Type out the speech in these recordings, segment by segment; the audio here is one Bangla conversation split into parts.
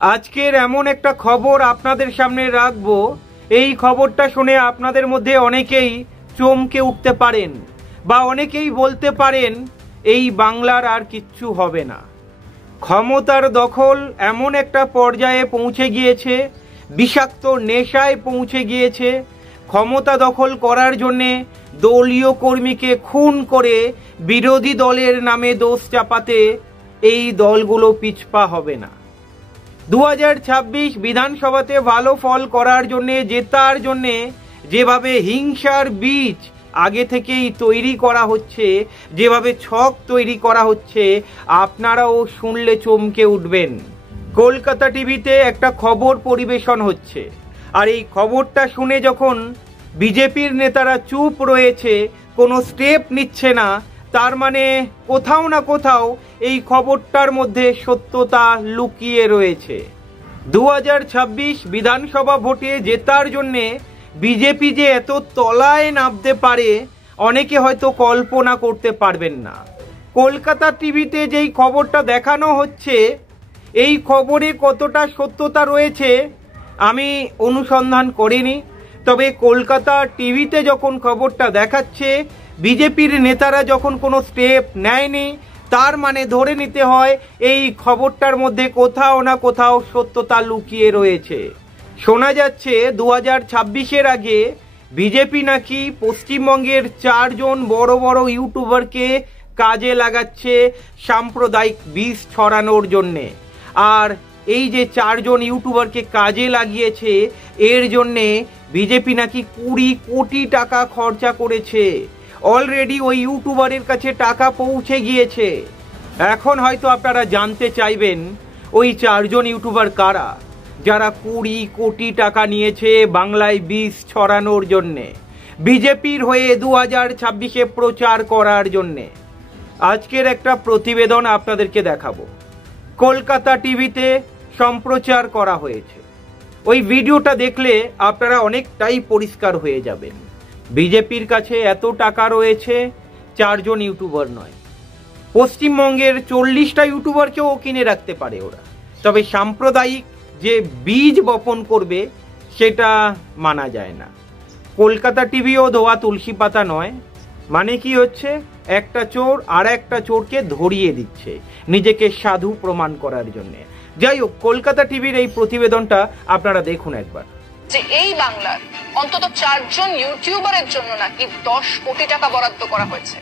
আজকের এমন একটা খবর আপনাদের সামনে রাখবো, এই খবরটা শুনে আপনাদের মধ্যে অনেকেই চমকে উঠতে পারেন বা অনেকেই বলতে পারেন এই বাংলার আর কিচ্ছু হবে না। ক্ষমতার দখল এমন একটা পর্যায়ে পৌঁছে গিয়েছে, বিষাক্ত নেশায় পৌঁছে গিয়েছে। ক্ষমতা দখল করার জন্যে দলীয় কর্মীকে খুন করে বিরোধী দলের নামে দোষ চাপাতে এই দলগুলো পিছপা হবে না। 2026 বিধানসভাতে ভালো ফল করার জন্যে, জেতার জন্যে যেভাবে হিংসার বীজ আগে থেকেই তৈরি করা হচ্ছে, যেভাবে ছক তৈরি করা হচ্ছে, আপনারাও শুনলে চমকে উঠবেন। কলকাতা টিভিতে একটা খবর পরিবেশন হচ্ছে, আর এই খবরটা শুনে যখন বিজেপির নেতারা চুপ রয়েছে, কোনো স্টেপ নিচ্ছে না, তার মানে কোথাও না কোথাও এই খবরটার মধ্যে সত্যতা লুকিয়ে রয়েছে। 2026 বিধানসভা ভোটে জেতার জন্যে বিজেপি যে এত তলায় নামতে পারে অনেকে হয়তো কল্পনা করতে পারবেন না। কলকাতা টিভিতে যেই খবরটা দেখানো হচ্ছে, এই খবরে কতটা সত্যতা রয়েছে আমি অনুসন্ধান করিনি, তবে কলকাতা টিভিতে যখন খবরটা দেখাচ্ছে, বিজেপির নেতারা যখন কোনো স্টেপ নেয়নি, তার মানে ধরে নিতে হয় এই খবরটার মধ্যে কোথাও না কোথাও সত্যতা লুকিয়ে রয়েছে। শোনা যাচ্ছে 2026-এর আগে বিজেপি নাকি পশ্চিমবঙ্গের 4 জন বড় বড় ইউটিউবারকে কাজে লাগাচ্ছে সাম্প্রদায়িক বিষ ছড়ানোর জন্যে। আর এই যে 4 জন ইউটিউবারকে কাজে লাগিয়েছে, এর জন্যে বিজেপি নাকি 20 কোটি টাকা খরচা করেছে। অলরেডি ওই ইউটিউবারের কাছে টাকা পৌঁছে গিয়েছে। এখন হয়তো আপনারা জানতে চাইবেন ওই 4 জন ইউটিউবার কারা, যারা 20 কোটি টাকা নিয়েছে বাংলায় বিষ ছড়ানোর জন্যে, বিজেপির হয়ে 2026-এ প্রচার করার জন্যে। আজকের একটা প্রতিবেদন আপনাদেরকে দেখাবো, কলকাতা টিভিতে সম্প্রচার করা হয়েছে। ওই ভিডিওটা দেখলে আপনারা অনেকটাই পরিষ্কার হয়ে যাবেন। বিজেপির কাছে এত টাকা রয়েছে 4 জন ইউটিউবার নয়, পশ্চিমবঙ্গের 40টা ইউটিউবারকেও কিনে রাখতে পারে ওরা। তবে সাম্প্রদায়িক যে বীজ বপন করবে সেটা মানা যায় না। কলকাতা টিভিও ধোয়া তুলসী পাতা নয়। মানে কি হচ্ছে, একটা চোর আর একটা চোরকে ধরিয়ে দিচ্ছে নিজেকে সাধু প্রমাণ করার জন্য। যাই হোক, কলকাতা টিভির এই প্রতিবেদনটা আপনারা দেখুন একবার। যে এই বাংলার অন্তত 4 জন ইউটিউবারের জন্য নাকি 10 কোটি টাকা বরাদ্দ করা হয়েছে।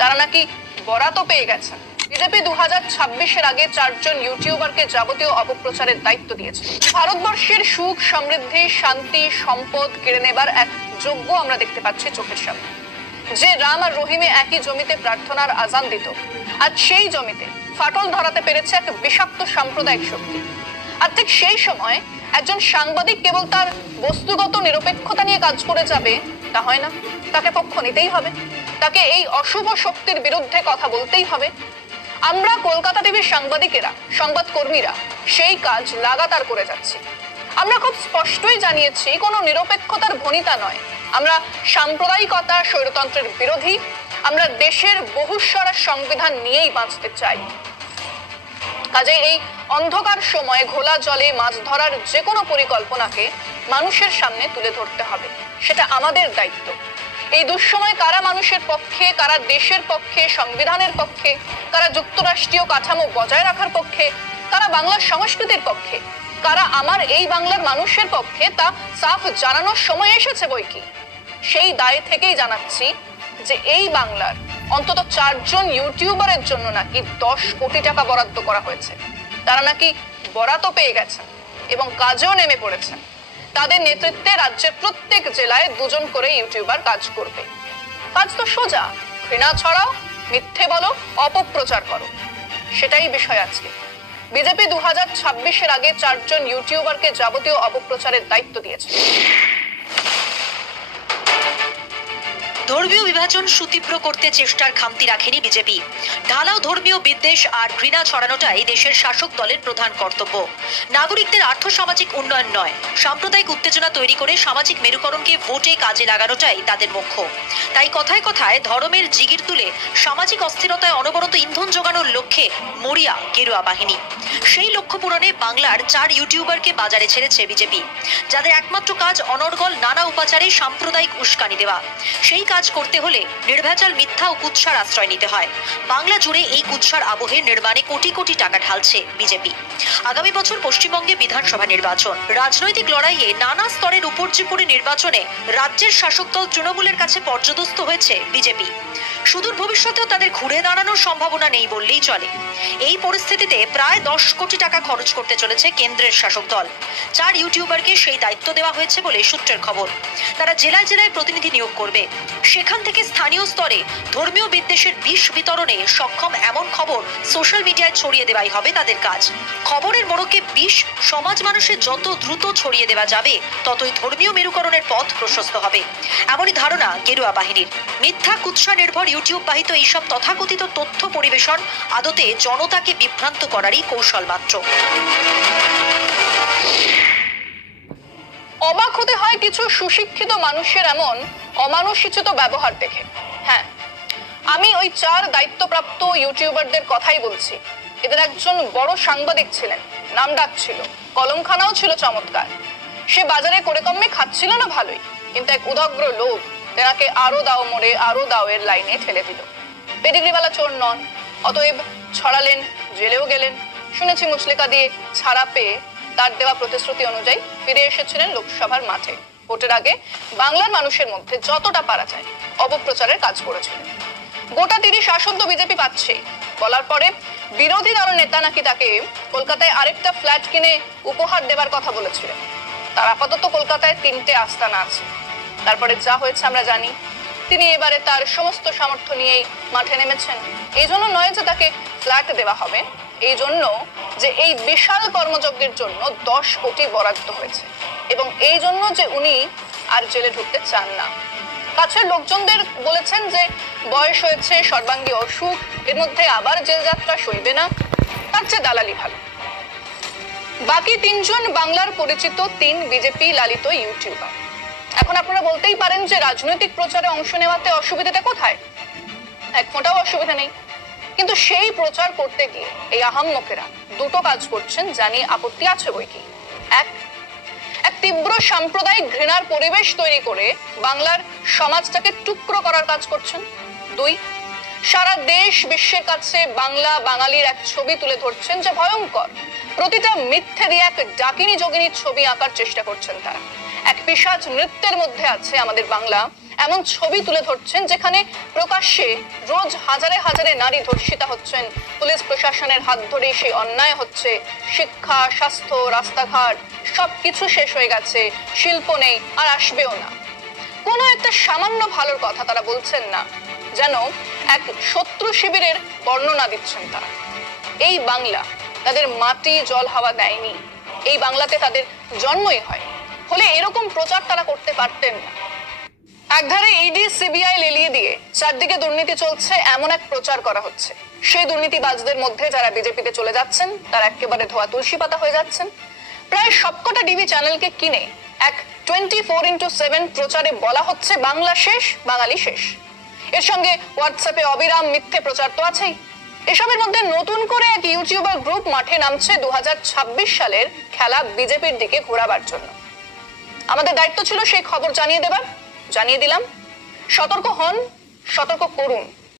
তারা নাকি বরাদ্দ পেয়ে গেছেন। বিজেপি 2026-এর আগে 4 জন ইউটিউবারকে যাবতীয় অপপ্রচারের দায়িত্ব দিয়েছে। ভারতবর্ষের সুখ, সমৃদ্ধি, শান্তি, সম্পদ কেড়ে নেবার এক যজ্ঞ আমরা দেখতে পাচ্ছি চোখের সামনে। যে রাম আর রহিমে একই জমিতে প্রার্থনার আজান দিত, আজ সেই জমিতে ফাটল ধরাতে পেরেছে এক বিষাক্ত সাম্প্রদায়িক শক্তি। আর ঠিক সেই সময় একজন সাংবাদিক কেবল তার বস্তুগত নিরপেক্ষতা নিয়ে কাজ করে যাবে তা হয় না, তাকে পক্ষ নিতেই হবে, তাকে এই অশুভ শক্তির বিরুদ্ধে কথা বলতেই হবে। আমরা কলকাতা টিভির সাংবাদিকেরা, সংবাদকর্মীরা সেই কাজ লাগাতার করে যাচ্ছি। আমরা খুব স্পষ্টই জানিয়েছি কোনো নিরপেক্ষতার ভনিতা নয়, আমরা সাম্প্রদায়িকতা, স্বৈরতন্ত্রের বিরোধী, আমরা দেশের বহুস্বরা সংবিধান নিয়েই বাঁচতে চাই। কাজে এই অন্ধকার সময়ে ঘোলা জলে মাছ ধরার যে কোনো পরিকল্পনাকে মানুষের সামনে তুলে ধরতে হবে, সেটা আমাদের দায়িত্ব। এই দুঃসময় কারা মানুষের পক্ষে, কারা দেশের পক্ষে, সংবিধানের পক্ষে, কারা যুক্তরাষ্ট্রীয় কাঠামো বজায় রাখার পক্ষে, কারা বাংলার সংস্কৃতির পক্ষে, কারা আমার এই বাংলার মানুষের পক্ষে, তা সাফ জানানোর সময় এসেছে বইকি। সেই দায় থেকেই জানাচ্ছি যে এই বাংলার অন্তত 4 জন ইউটিউবারের জন্য নাকি 10 কোটি টাকা বরাদ্দ করা হয়েছে। তারা নাকি বরাদ্দ পেয়ে গেছেন এবং কাজেও নেমে পড়েছেন। তাদের নেতৃত্বে রাজ্যের প্রত্যেক জেলায় 2 জন করে ইউটিউবার কাজ করবে। কাজ তো সোজা, ঘৃণা ছড়াও, মিথ্যে বলো, অপপ্রচার করো, সেটাই বিষয় আজকে। বিজেপি 2026-এর আগে 4 জন ইউটিউবারকে যাবতীয় অপপ্রচারের দায়িত্ব দিয়েছে। ধর্মীয় বিভাজন সুতীব্র করতে চেষ্টার খামতি রাখেনি বিজেপি। ঢালাও ধর্মীয় বিদ্বেষ আর ঘৃণা ছড়ানোটাই দেশের শাসক দলের প্রধান কর্তব্য। নাগরিকদের আর্থসামাজিক উন্নয়ন নয়, সাম্প্রদায়িক উত্তেজনা তৈরি করে সামাজিক মেরুকরণকে ভোটে কাজে লাগানোটাই তাদের লক্ষ্য। তাই কথায় কথায় ধর্মের জিগির তুলে সামাজিক অস্থিরতায় অনবরত ইন্ধন যোগানোর লক্ষ্যে মরিয়া গেরুয়া বাহিনী। সেই লক্ষ্য পূরণে বাংলার 4 ইউটিউবারকে বাজারে ছেড়েছে বিজেপি, যাদের একমাত্র কাজ অনর্গল নানা উপাচারে সাম্প্রদায়িক উস্কানি দেওয়া। সেই কাজ করতে হলে নির্ভেজাল মিথ্যা ও কুৎসার আশ্রয় নিতে হয়। বাংলা জুড়ে এই কুৎসার আবহে নির্মাণে কোটি কোটি টাকা ঢালছে বিজেপি। আগামী বছর পশ্চিমবঙ্গে বিধানসভা নির্বাচন, রাজনৈতিক লড়াইয়ে নানা স্তরের উপর্যুপরি নির্বাচনে রাজ্যের শাসক দল তৃণমূলের কাছে পর্যদস্ত হয়েছে বিজেপি। সুদূর ভবিষ্যতেও তাদের ঘুরে দাঁড়ানোর সম্ভাবনা নেই বললেই চলে। এই পরিস্থিতিতে প্রায় 10 কোটি টাকা খরচ করতে চলেছে কেন্দ্রের শাসক দল। 4 ইউটিউবারকে সেই দায়িত্ব দেওয়া হয়েছে বলে সূত্রের খবর। তারা জেলায় জেলায় প্রতিনিধি নিয়োগ করবে। সেখান থেকে স্থানীয় স্তরে ধর্মীয় বিদ্বেষের বিষ বিতরণে সক্ষম এমন খবর সোশ্যাল মিডিয়ায় ছড়িয়ে দেওয়াই হবে তাদের কাজ। খবরের মোড়কে বিষ সমাজ মানুষে যত দ্রুত ছড়িয়ে দেওয়া যাবে, ততই ধর্মীয় মেরুকরণের পথ প্রশস্ত হবে, এমনই ধারণা গেরুয়া বাহিনীর। মিথ্যা কুৎসা নির্ভর ইউটিউব বাহিত এইসব তথাকথিত তথ্য পরিবেশন আদতে জনতাকে বিভ্রান্ত করারই কৌশল মাত্র। অবাক হতে হয় কিছু সুশিক্ষিত মানুষের এমন অমানুষিত ব্যবহার দেখে। হ্যাঁ, আমি ওই 4 দায়িত্বপ্রাপ্ত ইউটিউবারদের কথাই বলছি। এদের একজন বড় সাংবাদিক ছিলেন, নাম ডাক ছিল, কলমখানাও ছিল চমৎকার। সে বাজারে করে কমে খাচ্ছিল না ভালোই, কিন্তু এক উদগ্র লোভ তেনাকে আরো দাও মোড়ে আরো দাও এর লাইনে ঠেলে দিল। পেডিগ্রিওয়ালা চোর নন, অতএব ছড়ালেন, জেলেও গেলেন। শুনেছি মুচলেকা দিয়ে ছাড়া পেয়ে তার দেওয়া প্রতিশ্রুতি অনুযায়ী ফিরে এসেছিলেন লোকসভার মাঠে। ভোটের আগে বাংলার মানুষের মধ্যে যতটা পারা যায় অপপ্রচারের কাজ করেছিলেন। গোটা 30 আসন তো বিজেপি পাচ্ছে বলার পরে বিরোধী দল নেতা নাকি তাকে কলকাতায় আরেকটা ফ্ল্যাট কিনে উপহার দেবার কথা বলেছিলেন। তার আপাতত কলকাতায় 3টে আস্তানা আছে। তারপরে যা হয়েছে আমরা জানি। তিনি এবারে তার সমস্ত সামর্থ্য নিয়েই মাঠে নেমেছেন। এই জন্য নয় যে তাকে ফ্ল্যাট দেওয়া হবে, এই জন্য যে এই বিশাল কর্মযজ্ঞের জন্য 10 কোটি বরাদ্দ হয়েছে, এবং এই জন্য যে উনি আর জেলে ঢুকতে চান না। কাছের লোকজনদের বলেছেন যে বয়স হয়েছে, সর্বাঙ্গী অসুখ, এর মধ্যে আবার জেল যাত্রা সইবে না, তার চেয়ে দালালি ভালো। বাকি 3 জন বাংলার পরিচিত 3 বিজেপি লালিত ইউটিউবার। এখন আপনারা বলতেই পারেন যে রাজনৈতিক প্রচারে অংশ নেওয়াতে অসুবিধাটা কোথায়? এক ফোঁটাও অসুবিধা নেই, কিন্তু সেই প্রচার করতে গিয়ে এই আহাম্মকেরা 2টো কাজ করছেন, জানি আপত্তি আছে বই কি। এক তীব্র সাম্প্রদায়িক ঘৃণার পরিবেশ তৈরি করে বাংলার সমাজটাকে টুকরো করার কাজ করছেন। 2, সারা দেশ বিশ্বের কাছে বাংলা বাঙালির এক ছবি তুলে ধরছেন যে ভয়ঙ্কর। প্রতিটা মিথ্যে দিয়ে এক ডাকিনী যোগিনীর ছবি আঁকার চেষ্টা করছেন তারা। এক পিশাচ নৃত্যের মধ্যে আছে আমাদের বাংলা, এমন ছবি তুলে ধরছেন যেখানে প্রকাশ্যে রোজ হাজারে হাজারে নারী ধর্ষিতা হচ্ছেন, পুলিশ প্রশাসনের হাত ধরে সেই অন্যায় হচ্ছে, শিক্ষা, স্বাস্থ্য, রাস্তাঘাট সবকিছু শেষ হয়ে গেছে, শিল্প নেই আর আসবেও না। কোনো একটা সামান্য ভালোর কথা তারা বলছেন না, যেন এক শত্রু শিবিরের বর্ণনা দিচ্ছেন তারা। এই বাংলা তাদের মাটি জল হাওয়া দেয়নি, এই বাংলাতে তাদের জন্মই হয়, হলে এরকম প্রচার তারা করতে পারতেন না। একধারে ইডি সিবিআই লেলিয়ে দিয়ে চারদিকে দুর্নীতি চলছে এমন এক প্রচার করা হচ্ছে। সেই দুর্নীতিবাজদের মধ্যে যারা বিজেপিতে চলে যাচ্ছেন তারা একেবারে ধোয়া তুলসী পাতা হয়ে যাচ্ছেন। প্রায় সবকটা টিভি চ্যানেলকে কিনে এক 24x7 প্রচারে বলা হচ্ছে বাংলা শেষ, বাঙালি শেষ। এর সঙ্গে হোয়াটসঅ্যাপে অবিরাম মিথ্যে প্রচার তো আছেই। এসবের মধ্যে নতুন করে এক ইউটিউবার গ্রুপ মাঠে নামছে 2026 সালের খেলা বিজেপির দিকে ঘোরাবার জন্য। আমাদের দায়িত্ব ছিল সেই খবর জানিয়ে দেবার, জানিয়ে দিলাম। সতর্ক হন, সতর্ক করুন।